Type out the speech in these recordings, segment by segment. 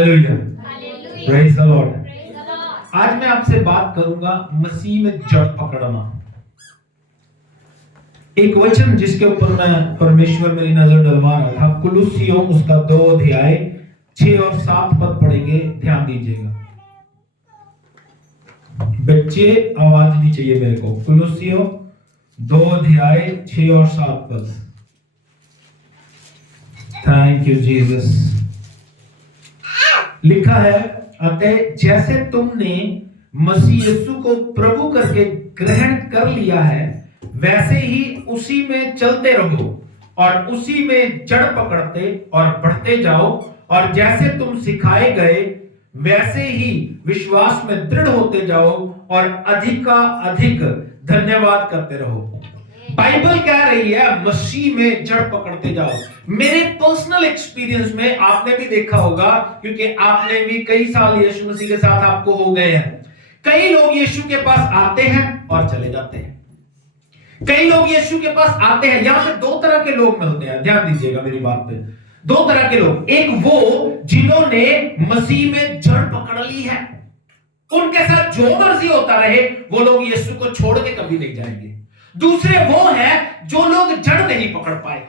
Hallelujah, praise the Lord. आज मैं आपसे बात करूंगा मसीह में जड़ पकड़ना। एक वचन जिसके ऊपर मैं परमेश्वर मेरी नजर डलवा रहा था, कुलुस्सियों उसका 2 अध्याय 6 और 7 पद पढ़ेंगे, ध्यान दीजिएगा। बच्चे आवाज नहीं चाहिए मेरे को। कुलुस्सियों 2 अध्याय 6 और 7 पद। Thank you Jesus. लिखा है, अतः जैसे तुमने मसीह यीशु को प्रभु करके ग्रहण कर लिया है, वैसे ही उसी में चलते रहो और उसी में जड़ पकड़ते और बढ़ते जाओ, और जैसे तुम सिखाए गए वैसे ही विश्वास में दृढ़ होते जाओ और अधिक का अधिक धन्यवाद करते रहो। बाइबल कह रही है मसीह में जड़ पकड़ते जाओ। मेरे पर्सनल एक्सपीरियंस में आपने भी देखा होगा, क्योंकि आपने भी कई साल यीशु मसीह के साथ आपको हो गए हैं। कई लोग यीशु के पास आते हैं और चले जाते हैं। कई लोग यीशु के पास आते हैं। यहां पे 2 तरह के लोग मिलते हैं, ध्यान दीजिएगा मेरी बात पे। 2 तरह के लोग, एक वो जिन्होंने मसीह में जड़ पकड़ ली है, उनके साथ जो मर्जी होता रहे वो लोग यीशु को छोड़ के कभी नहीं जाएंगे। दूसरे वो हैं जो लोग जड़ नहीं पकड़ पाए,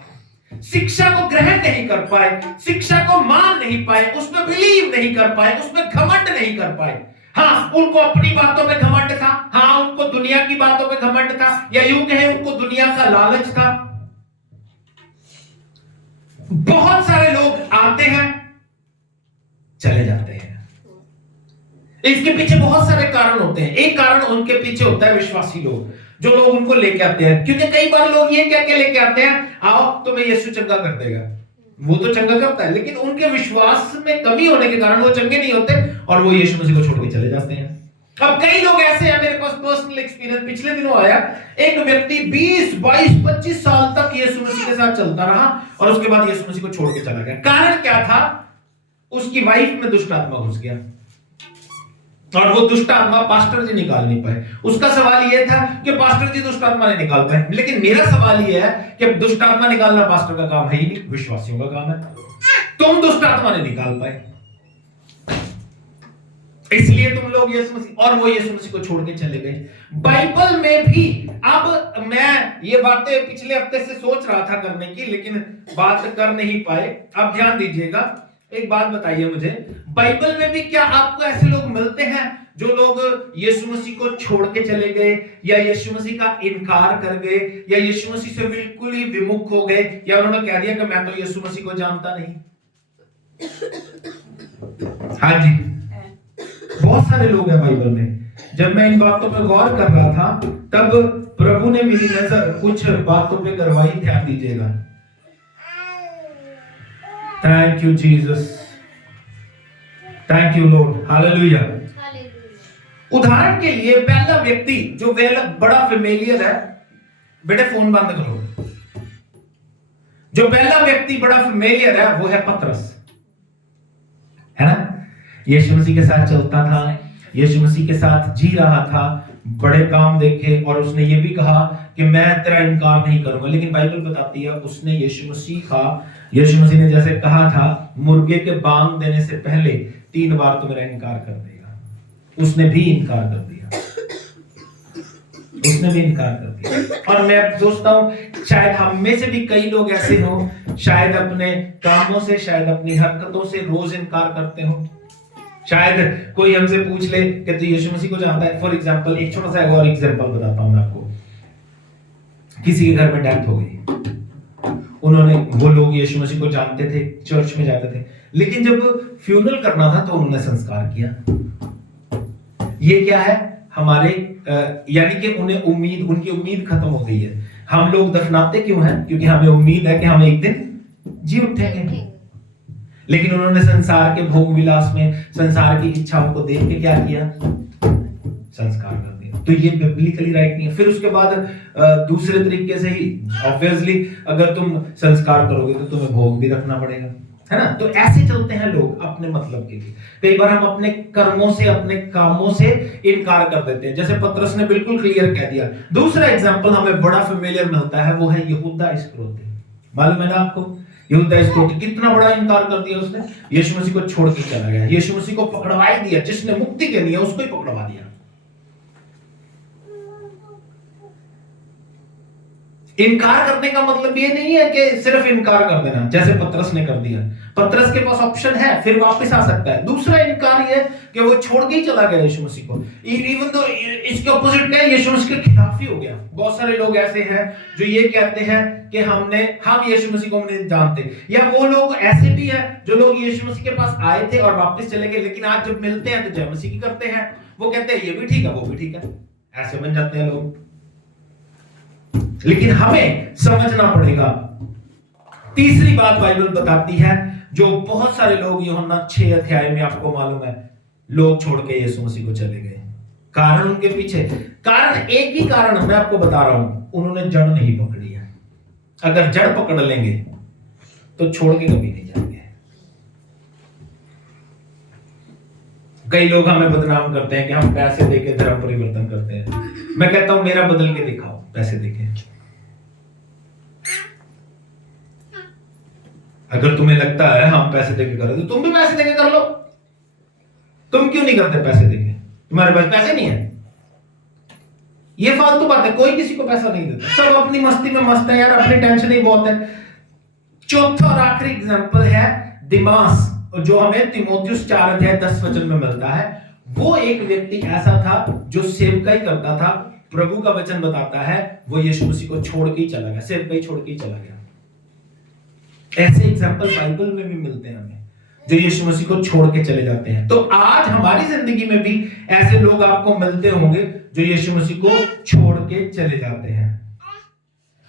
शिक्षा को ग्रहण नहीं कर पाए, शिक्षा को मान नहीं पाए, उसमें बिलीव नहीं कर पाए, उसमें घमंड नहीं कर पाए। हाँ, उनको अपनी बातों में घमंड था, हाँ उनको दुनिया की बातों में घमंड था, या यूं कहें उनको दुनिया का लालच था। बहुत सारे लोग आते हैं चले जाते हैं। इसके पीछे बहुत सारे कारण होते हैं। एक कारण उनके पीछे होता है विश्वासी लोग, जो लोग उनको लेके आते हैं। क्योंकि कई बार लोग ये कह के लेके आते हैं, आओ तुम्हें यीशु चंगा कर देगा। वो तो चंगा करता है, लेकिन उनके विश्वास में कमी होने के कारण वो चंगे नहीं होते और वो यीशु मसीह को छोड़ के चले जाते हैं। अब कई लोग ऐसे हैं, मेरे पास पर्सनल एक्सपीरियंस पिछले दिनों आया। एक व्यक्ति 20, 22, 25 साल तक यीशु मसीह के साथ चलता रहा और उसके बाद यीशु मसीह को छोड़ के चला गया। कारण क्या था? उसकी वाइफ में दुष्ट आत्मा घुस गया और वो दुष्ट आत्मा पास्टर जी निकाल नहीं पाए। उसका सवाल यह था कि पास्टर जी दुष्ट आत्मा नहीं निकाल पाए, लेकिन मेरा सवाल यह है कि दुष्ट आत्मा निकालना पास्टर का काम है ही नहीं, विश्वासियों का काम है। तुम दुष्ट आत्मा नहीं निकाल पाए, इसलिए तुम लोग यीशु मसीह, और वो यीशु मसीह को छोड़ के चले गए। बाइबल में भी, अब मैं ये बातें पिछले हफ्ते से सोच रहा था करने की, लेकिन बात कर नहीं पाए। अब ध्यान दीजिएगा, एक बात बताइए मुझे, बाइबल में भी क्या आपको ऐसे लोग मिलते हैं जो लोग यीशु मसीह को छोड़ के चले गए, या यीशु मसीह का इनकार कर गए, या यीशु मसीह से बिल्कुल ही विमुख हो गए, या उन्होंने कह दिया कि मैं तो यीशु मसीह को जानता नहीं? हाँ जी, बहुत सारे लोग हैं बाइबल में। जब मैं इन बातों पर गौर कर रहा था, तब प्रभु ने मेरी नजर कुछ बातों पे करवाई, ध्यान दीजिएगा। Thank you Jesus, thank you Lord, hallelujah. उदाहरण के लिए पहला व्यक्ति जो बड़ा फेमिलियर है, बेटे फोन बंद करो। जो पहला व्यक्ति बड़ा फेमिलियर है वो है पतरस, है ना? यीशु मसीह के साथ चलता था, यीशु मसीह के साथ जी रहा था, बड़े काम देखे, और उसने ये भी कहा कि मैं तेरा इनकार नहीं करूंगा। लेकिन बाइबल बताती है उसने यीशु मसीह ने जैसे कहा था, मुर्गे के बांग देने से पहले 3 बार तो मेरा इनकार कर देगा। उसने भी इनकार कर दिया, उसने भी इनकार कर दिया। और मैं सोचता हूं शायद हम में से भी कई लोग ऐसे हो, शायद अपने कामों से, शायद अपनी हरकतों से रोज इनकार करते हो। शायद कोई हमसे पूछ ले कि तू यीशु मसीह को जानता है। फॉर एग्जांपल, एक छोटा सा और एग्जांपल बताता हूं मैं आपको। किसी के घर में डेथ हो गई, वो लोग यीशु मसीह को जानते थे, चर्च में जाते थे, लेकिन जब फ्यूनरल करना था तो उन्होंने संस्कार किया। ये क्या है? हमारे यानी कि उनकी उम्मीद खत्म हो गई है। हम लोग दफनाते क्यों हैं? क्योंकि हमें उम्मीद है कि हम एक दिन जी उठेंगे। लेकिन उन्होंने संसार के भोग विलास में, संसार की इच्छाओं को देख के क्या किया? संस्कार कर दिया। तो ये बिब्लिकली राइट नहीं है। फिर उसके बाद दूसरे तरीके से ही, ऑब्वियसली अगर तुम संस्कार करोगे तो तुम्हें भोग भी रखना पड़ेगा, है ना? तो ऐसे चलते हैं लोग अपने मतलब के लिए। कई बार हम अपने कर्मों से, अपने कामों से इनकार कर देते हैं, जैसे पतरस ने बिल्कुल क्लियर कह दिया। दूसरा एग्जांपल हमें बड़ा फेमिलियर मिलता है, वो है यहूदा इस्करियोती। मालूम है ना आपको? यहूदा इस्करियोती कितना बड़ा इनकार कर दिया उसने, यीशु मसीह को छोड़ के चला गया, यीशु मसीह को पकड़वा ही दिया, जिसने मुक्ति देनी है उसको ही पकड़वा दिया। इनकार करने का मतलब ये नहीं है कि सिर्फ इनकार कर देना, जैसे पतरस ने कर दिया। पतरस के पास ऑप्शन है, फिर वापस आ सकता है। दूसरा इनकार ये कि वो छोड़ के ही चला गया यीशु मसीह को। इवन तो इसके ऑपोजिट क्या है, यीशु मसीह के खिलाफ ही हो गया। बहुत सारे लोग ऐसे हैं जो ये कहते हैं कि हम यीशु मसीह को नहीं जानते, या वो लोग ऐसे भी हैं जो लोग यीशु मसीह के पास आए थे और वापस चले गए, लेकिन आज जब मिलते हैं तो जय मसीह की करते हैं। वो कहते हैं ये भी ठीक है वो भी ठीक है, ऐसे बन जाते हैं लोग। लेकिन हमें समझना पड़ेगा। तीसरी बात बाइबल बताती है, जो बहुत सारे लोग यूहन्ना 6 अध्याय में आपको मालूम है, लोग छोड़ के यीशु मसीह को चले गए। कारण उनके पीछे, कारण एक ही कारण मैं आपको बता रहा हूं, उन्होंने जड़ नहीं पकड़ी है। अगर जड़ पकड़ लेंगे तो छोड़ के कभी नहीं जाएंगे। कई लोग हमें बदनाम करते हैं कि हम पैसे देके धर्म परिवर्तन करते हैं। मैं कहता हूं मेरा बदल के दिखाओ, पैसे देके। अगर तुम्हें लगता है हम पैसे देके कर रहे तो तुम भी पैसे देके कर लो। तुम क्यों नहीं करते पैसे देके? तुम्हारे पास पैसे नहीं है? ये फालतू बात है, कोई किसी को पैसा नहीं देता, सब अपनी मस्ती में मस्त है यार, अपनी टेंशन ही बहुत है। चौथा और आखिरी एग्जांपल है दिमास, जो हमें तीमुथियुस 4 अध्याय 10 वचन में मिलता है। वो एक व्यक्ति ऐसा था जो सेवकाई करता था, प्रभु का वचन बताता है वो यीशु मसीह को छोड़ के ही चला गया, सेवकाई छोड़ के ही चला गया। ऐसे एग्जांपल बाइबल में भी मिलते हैं हमें, जो यीशु मसीह को छोड़ के चले जाते हैं। तो आज हमारी जिंदगी में भी ऐसे लोग आपको मिलते होंगे जो यीशु मसीह को छोड़ के चले जाते हैं।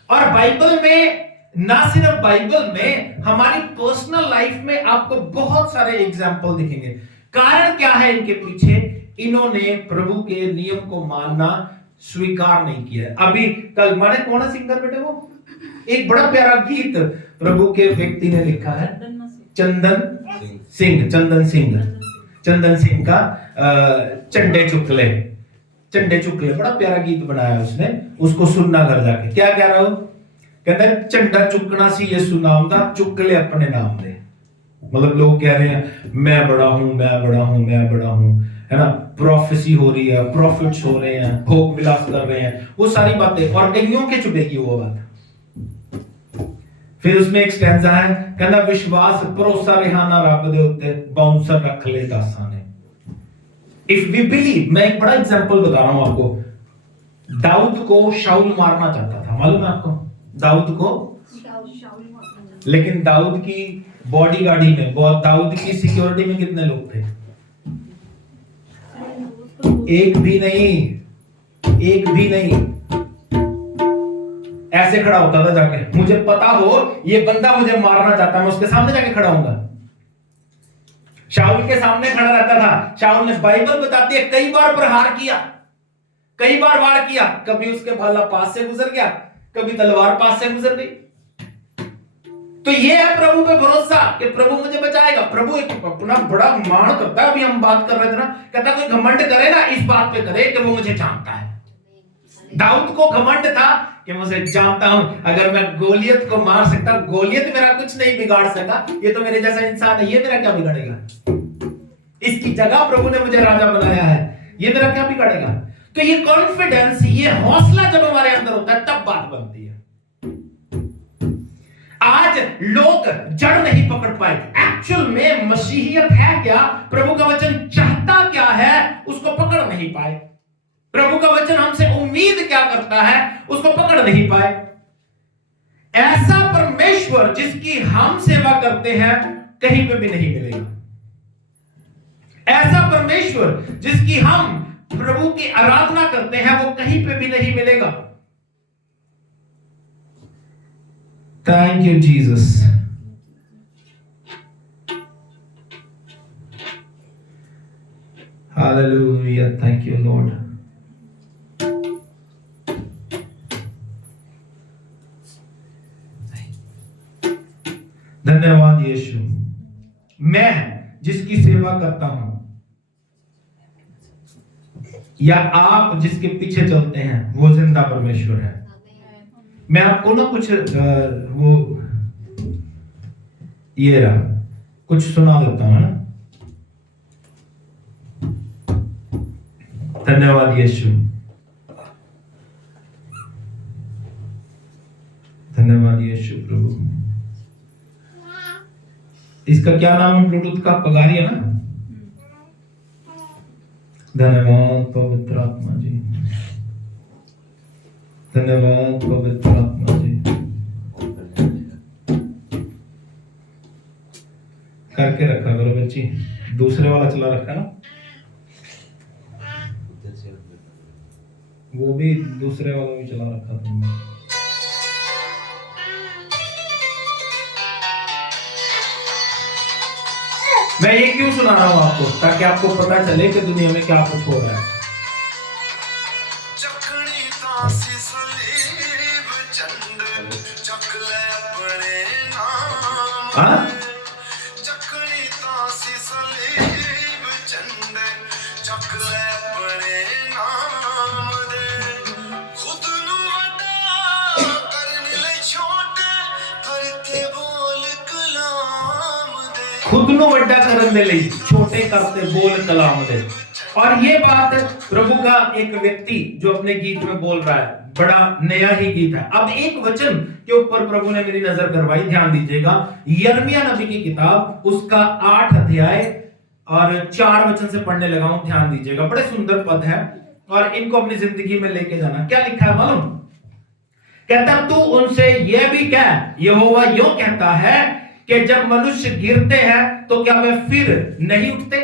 और बाइबल में, ना सिर्फ बाइबल में, हमारी पर्सनल लाइफ में आपको बहुत सारे एग्जाम्पल दिखेंगे। कारण क्या है इनके पीछे? इन्होंने प्रभु के नियम को मानना स्वीकार नहीं किया। अभी कल माने कौन सिंगर बेटे, वो एक बड़ा प्यारा गीत प्रभु के व्यक्ति ने लिखा है, चंदन सिंह का चंडे चुकले, बड़ा प्यारा गीत बनाया उसने, उसको सुनना घर जाके। क्या कह रहा हो? कहता है चंडा चुकना सी यीशु नाम था, चुकले अपने नाम दे। मतलब लोग कह रहे हैं मैं बड़ा हूं, है ना, प्रोफेसी हो रही है, प्रॉफिट्स हो रहे हैं, भोग विलास कर रहे हैं, वो सारी बातें, और कईयों के चुभेगी वो बात। फिर उसमें एक स्टैंजा है, कहना विश्वास भरोसा रिहाना रब दे उत्ते, बाउंसर रख ले दासा ने। इफ वी बिलीव, मैं एक बड़ा एग्जांपल बता रहा हूं आपको। दाऊद को शाऊल मारना चाहता था, मालूम है आपको? दाऊद को, लेकिन दाऊद की बॉडीगार्ड में, दाऊद की सिक्योरिटी में कितने लोग थे? एक भी नहीं। ऐसे खड़ा होता था जाके, मुझे पता हो ये बंदा मुझे मारना चाहता, मैं उसके सामने जाके खड़ा होऊंगा। शाऊल के सामने खड़ा रहता था। शाऊल ने, बाइबल बताती है, कई बार प्रहार किया, कई बार वार किया, कभी उसके भाला पास से गुजर गया, कभी तलवार पास से गुजर गई। तो ये है प्रभु पे भरोसा कि प्रभु मुझे बचाएगा। प्रभु एक अपना बड़ा मान करता है। अभी हम बात कर रहे थे ना, कहता कोई घमंड करे ना, इस बात पे करे कि वो मुझे जानता है। दाऊद को घमंड था कि मुझे जानता हूं, अगर मैं गोलियत को मार सकता, गोलियत मेरा कुछ नहीं बिगाड़ सका, ये तो मेरे जैसा इंसान है, ये मेरा क्या बिगाड़ेगा? इसकी जगह प्रभु ने मुझे राजा बनाया है, ये मेरा क्या बिगाड़ेगा? तो ये कॉन्फिडेंस, ये हौसला जब हमारे अंदर होता है तब बात बनती है। आज लोग जड़ नहीं पकड़ पाए। एक्चुअल में मसीहियत है क्या, प्रभु का वचन चाहता क्या है, उसको पकड़ नहीं पाए। प्रभु का वचन हमसे उम्मीद क्या करता है, उसको पकड़ नहीं पाए। ऐसा परमेश्वर जिसकी हम सेवा करते हैं कहीं पे भी नहीं मिलेगा। ऐसा परमेश्वर जिसकी हम प्रभु की आराधना करते हैं वो कहीं पे भी नहीं मिलेगा। Thank you, Jesus. Hallelujah. Thank you, Lord. धन्यवाद यीशु। मैं जिसकी सेवा करता हूं या आप जिसके पीछे चलते हैं वो जिंदा परमेश्वर है। मैं आपको ना कुछ वो ये रहा, कुछ सुना देता हूं ना। धन्यवाद यीशु, धन्यवाद यीशु प्रभु। इसका क्या नाम है? ब्लूटूथ का पगारी है ना। धन्यवाद पवित्र आत्मा जी, धन्यवाद पवित्र आत्मा जी। करके रखा करो बच्ची, दूसरे वाला चला रखा ना, वो भी दूसरे वाला भी चला रखा तुमने। मैं ये क्यों सुना रहा हूं आपको? ताकि आपको पता चले कि दुनिया में क्या कुछ हो रहा है। हाँ? खुद नु वड्डा करन दे लई छोटे करते बोल कलाम दे। और ये बात प्रभु का एक व्यक्ति जो अपने गीत में बोल रहा है, बड़ा नया ही गीत है। अब एक वचन के ऊपर प्रभु ने मेरी नजर करवाई, ध्यान दीजिएगा। यिर्मयाह नबी की किताब, उसका 8 अध्याय और 4 वचन से पढ़ने लगा हूं, ध्यान दीजिएगा। बड़े सुंदर पद है और इनको अपनी जिंदगी में लेके जाना। क्या लिखा है मालूम? कहता तू उनसे यह भी कह, यहोवा यूं कहता है कि जब मनुष्य गिरते हैं तो क्या वे फिर नहीं उठते?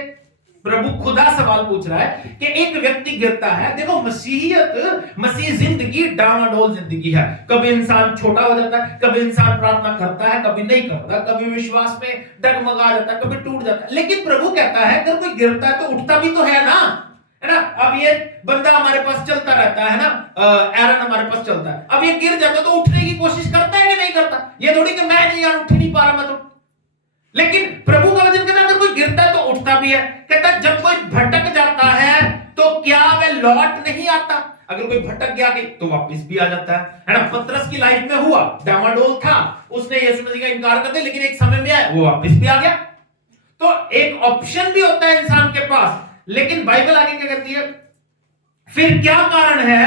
प्रभु खुदा सवाल पूछ रहा है कि एक व्यक्ति गिरता है। देखो, मसीह जिंदगी डामाडोल जिंदगी है। कभी इंसान छोटा हो जाता है, कभी इंसान प्रार्थना करता है, कभी नहीं करता, कभी विश्वास में डगमगा जाता है, कभी टूट जाता है। लेकिन प्रभु कहता है अगर कोई गिरता है तो उठता भी तो है ना, है ना। अब ये बंदा हमारे पास चलता रहता है ना, एरन हमारे पास चलता है। अब ये गिर जाता तो उठने की कोशिश करता है कि नहीं करता? ये थोड़ी कि मैं नहीं यार उठ नहीं पा रहा मैं तो। लेकिन प्रभु का वचन कहता है अगर कोई गिरता है तो उठता भी है। कहता है जब कोई भटक जाता है तो क्या वह लौट नहीं आता? अगर कोई भटक गया तो वापस भी आ जाता है ना। पतरस की लाइफ में हुआ, डामाडोल था, उसने यीशु मसीह का इनकार कर दिया, लेकिन एक समय में आया वो वापस भी आ गया। तो एक ऑप्शन भी होता है इंसान के पास। लेकिन बाइबल आगे क्या कहती है? फिर क्या कारण है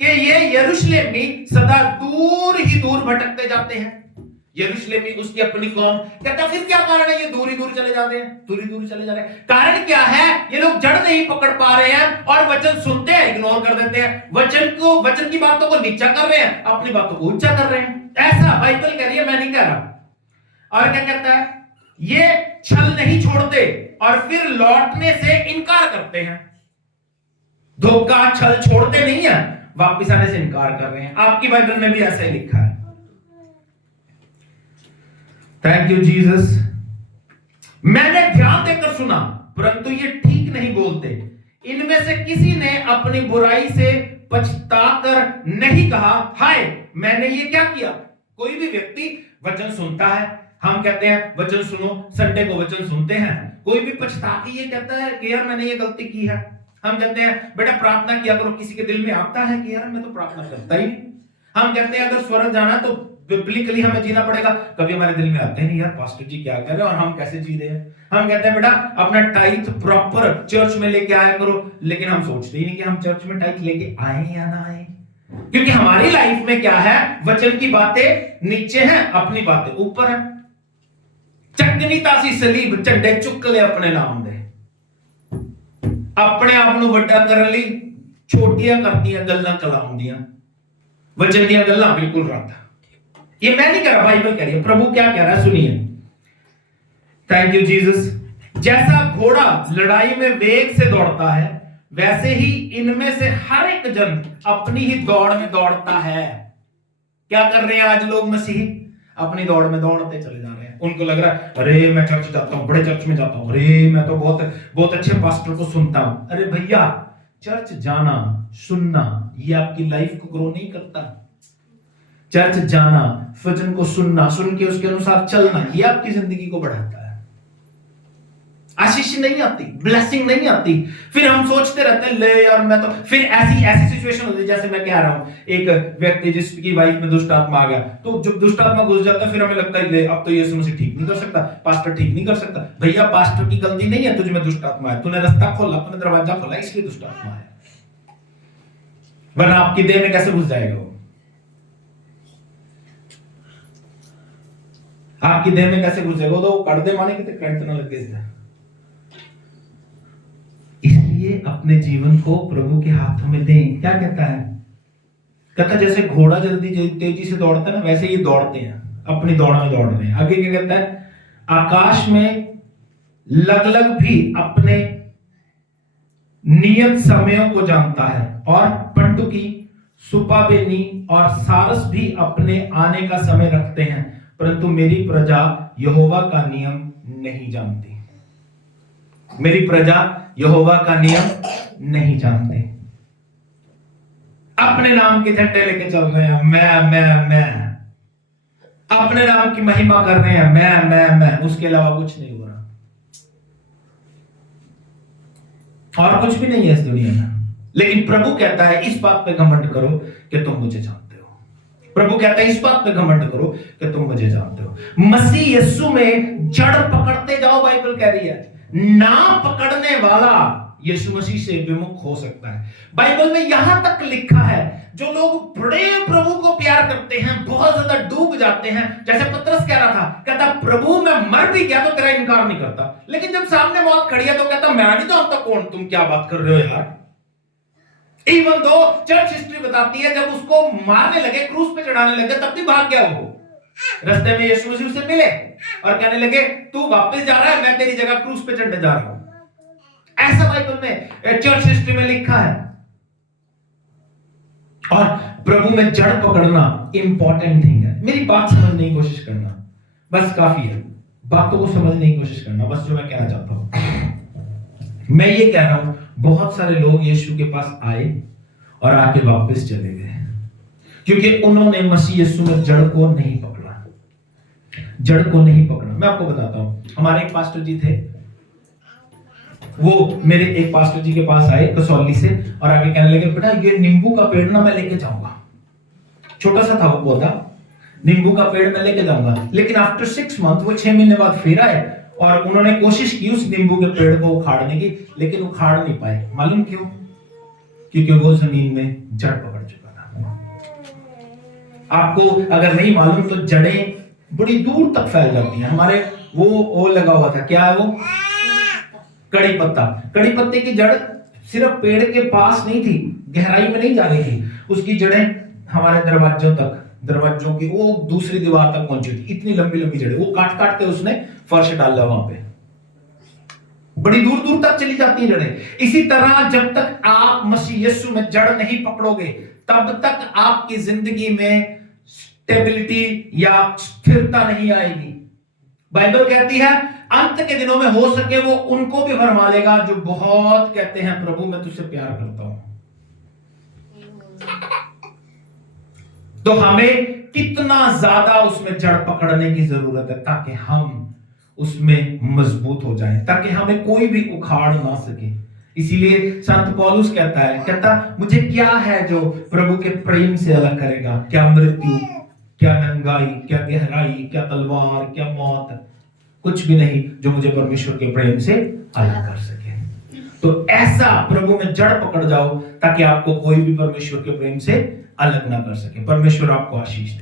कि ये यरूशलेमी सदा दूर ही दूर भटकते जाते हैं? यरूशलेमी उसकी अपनी कौम। कहता फिर क्या कारण है ये दूर ही दूर चले जाते हैं, दूर ही दूर चले जा रहे हैं? कारण क्या है? ये लोग जड़ नहीं पकड़ पा रहे हैं और वचन सुनते हैं, इग्नोर कर देते हैं। वचन की बातों को नीचा कर रहे हैं, अपनी बातों को ऊंचा कर रहे हैं। ऐसा बाइबल कह रही है, मैं नहीं कह रहा। और क्या कहता है? ये छल नहीं छोड़ते और फिर लौटने से इनकार करते हैं। धोखा छल छोड़ते नहीं है, वापिस आने से इनकार कर रहे हैं। आपकी बाइबल में भी ऐसा ही लिखा है। Thank you Jesus. मैंने ध्यान देकर सुना परंतु ये ठीक नहीं बोलते। इनमें से किसी ने अपनी बुराई से पछताकर नहीं कहा, हाय मैंने ये क्या किया। कोई भी व्यक्ति वचन सुनता है, हम कहते हैं वचन सुनो, संडे को वचन सुनते हैं। कोई भी पछता के ये कहता है कि यार मैंने ये गलती की है। हम कहते हैं बेटा प्रार्थना किया करो। किसी के दिल में आता है कि यार मैं तो प्रार्थना करता ही नहीं। हम कहते हैं अगर स्वर्ग जाना तो बिब्लिकली हमें जीना पड़ेगा। कभी हमारे दिल में आते नहीं यार पास्टर जी क्या कर रहे हैं और हम कैसे जी रहे हैं। हम कहते हैं बेटा अपना टाइथ प्रॉपर चर्च में लेके आया करो, लेकिन हम सोचते ही नहीं कि हम चर्च में टाइथ लेके आए या ना आए। क्योंकि हमारी लाइफ में क्या है? वचन की बातें नीचे हैं, अपनी बातें ऊपर है। चकनी तासी सलीब झंडे चुक ले अपने नाम दे। अपने आप ਨੂੰ ਵੱਡਾ ਕਰਨ ਲਈ ਛੋਟੀਆਂ ਕਰਦੀਆਂ ਗੱਲਾਂ ਕਲਾਉਂਦੀਆਂ। वचन ਦੀਆਂ ਗੱਲਾਂ बिल्कुल रहा। ये मैं नहीं कह रहा, बाइबल कह रही है। प्रभु क्या कह रहा है सुनिए। Thank you Jesus. जैसा घोड़ा लड़ाई में वेग से दौड़ता है वैसे ही इनमें से हर एक जन अपनी ही दौड़ में दौड़ता है। क्या कर रहे हैं आज लोग? मसीही अपनी दौड़ में दौड़ते चले जा रहे हैं। उनको लग रहा है अरे मैं चर्च जाता हूं, बड़े चर्च में जाता हूं, अरे मैं तो बहुत बहुत अच्छे पास्टर को सुनता हूं। अरे भैया चर्च जाना सुनना ये आपकी लाइफ को ग्रो नहीं करता। चर्च जाना, वचन को सुनना, सुन के उसके अनुसार चलना, ये आपकी जिंदगी को बढ़ाता है। आशीष नहीं आती, ब्लेसिंग नहीं आती। फिर हम सोचते रहते हैं ले यार मैं तो, फिर ऐसी सिचुएशन होती है जैसे मैं कह रहा हूं, एक व्यक्ति जिसकी वाइफ में दुष्ट आत्मा आ गया, तो जब दुष्ट आत्मा घुस जाता है फिर हमें लगता है ले अब तो यीशु मसीह ठीक नहीं कर सकता, पास्टर ठीक नहीं कर सकता। भैया पास्टर की गलती नहीं है तुझ में दुष्ट आत्मा है, तूने रास्ता खोला, तूने दरवाजा खोला, इसलिए दुष्ट आत्मा है, वरना आपकी देह में कैसे घुस जाएगा वो? आपकी देह में कैसे घुस जाएगा? तो कड़ दे माने कि करंट ना लग गया। इसलिए अपने जीवन को प्रभु के हाथों में दें। क्या कहता है? कहता है जैसे घोड़ा जल्दी तेजी से दौड़ता है ना, वैसे ये दौड़ते हैं, अपनी दौड़ में दौड़ रहे हैं। आगे क्या कहता है? आकाश में लगलग भी अपने नियत समयों को जानता है, और पंडुकी, सुपाबेनी और सारस भी अपने आने का समय रखते हैं, परंतु मेरी प्रजा यहोवा का नियम नहीं जानती। मेरी प्रजा यहोवा का नियम नहीं जानते। अपने नाम के झंडे लेके चल रहे हैं, मैं अपने नाम की महिमा कर रहे हैं, मैं, उसके अलावा कुछ नहीं हो रहा, और कुछ भी नहीं है इस दुनिया में। लेकिन प्रभु कहता है इस बात पे घमंड करो कि तुम मुझे जानते हो। प्रभु कहता है इस बात पे घमंड करो कि तुम मुझे जानते हो। मसीह यीशु में जड़ पकड़ते जाओ, बाइबल कह रही है। ना पकड़ने वाला यीशु मसीह से विमुख हो सकता है। बाइबल में यहां तक लिखा है, जो लोग बड़े प्रभु को प्यार करते हैं, बहुत ज्यादा डूब जाते हैं, जैसे पतरस कह रहा था, कहता प्रभु मैं मर भी गया तो तेरा इनकार नहीं करता, लेकिन जब सामने मौत खड़ी है तो कहता मैं नहीं जानता कौन, तुम क्या बात कर रहे हो यार। इवन दो चर्च हिस्ट्री बताती है जब उसको मारने लगे, क्रूस पे चढ़ाने लगे, तब भी भाग गया वो। रास्ते में यीशु मसीह से मिले और कहने लगे तू वापस जा रहा है, मैं तेरी जगह क्रूस पे चढ़ने जा रहा हूं। ऐसा बाइबल में चर्च हिस्ट्री में लिखा है। और प्रभु में जड़ पकड़ना इंपॉर्टेंट थिंग है। मेरी बात समझने की कोशिश करना, बस काफी है, बातों को समझने की कोशिश करना, बस जो मैं कहना चाहता हूं। मैं ये कह रहा हूं बहुत सारे लोग यीशु के पास आए और आके वापस चले गए क्योंकि उन्होंने मसीह यीशु में जड़ को नहीं पकड़ा। जड़ को नहीं पकड़ा। मैं आपको बताता हूं, हमारे एक पास्टर जी थे, वो मेरे एक पास्टर जी के पास आए कसौली से और आगे कहने लगे बेटा ये नींबू का पेड़ ना मैं लेके जाऊंगा। छोटा सा था वो पौधा, नींबू का पेड़ मैं लेके जाऊंगा। लेकिन आफ्टर 6 मंथ वो 6 महीने बाद फिर आए और उन्होंने कोशिश की उस नींबू के पेड़ को उखाड़ने की, लेकिन उखाड़ नहीं पाए। मालूम क्यों? क्योंकि वो जमीन में जड़ पकड़ चुका था। आपको अगर नहीं मालूम तो जड़ें बड़ी दूर तक फैल जाती हैं। हमारे वो लगा हुआ था, क्या है वो? कड़ी पत्ता। कड़ी पत्ते की जड़ सिर्फ पेड़ के पास नहीं थी, गहराई में नहीं जा रही थी, उसकी जड़ें हमारे दरवाजों की वो दूसरी दीवार तक पहुंची थी। इतनी लंबी लंबी जड़ें, वो काट काट के उसने फर्श डाला वहां पे, बड़ी दूर दूर तक चली जाती हैं जड़ें। इसी तरह जब तक आप मसीह यीशु में जड़ नहीं पकड़ोगे तब तक आपकी जिंदगी में स्टेबिलिटी या स्थिरता नहीं आएगी। बाइबल कहती है अंत के दिनों में हो सके वो उनको भी भरमा लेगा जो बहुत कहते हैं प्रभु मैं तुझसे प्यार करता हूं। तो हमें कितना ज्यादा उसमें जड़ पकड़ने की जरूरत है ताकि हम उसमें मजबूत हो जाएं, ताकि हमें कोई भी उखाड़ ना सके। इसीलिए संत पौलुस कहता मुझे क्या है जो प्रभु के प्रेम से अलग करेगा? क्या मृत्यु, क्या नंगाई, क्या गहराई, क्या तलवार, क्या मौत? कुछ भी नहीं जो मुझे परमेश्वर के प्रेम से अलग कर सके। तो ऐसा प्रभु में जड़ पकड़ जाओ ताकि आपको कोई भी परमेश्वर के प्रेम से अलग ना कर सके। परमेश्वर आपको आशीष दे।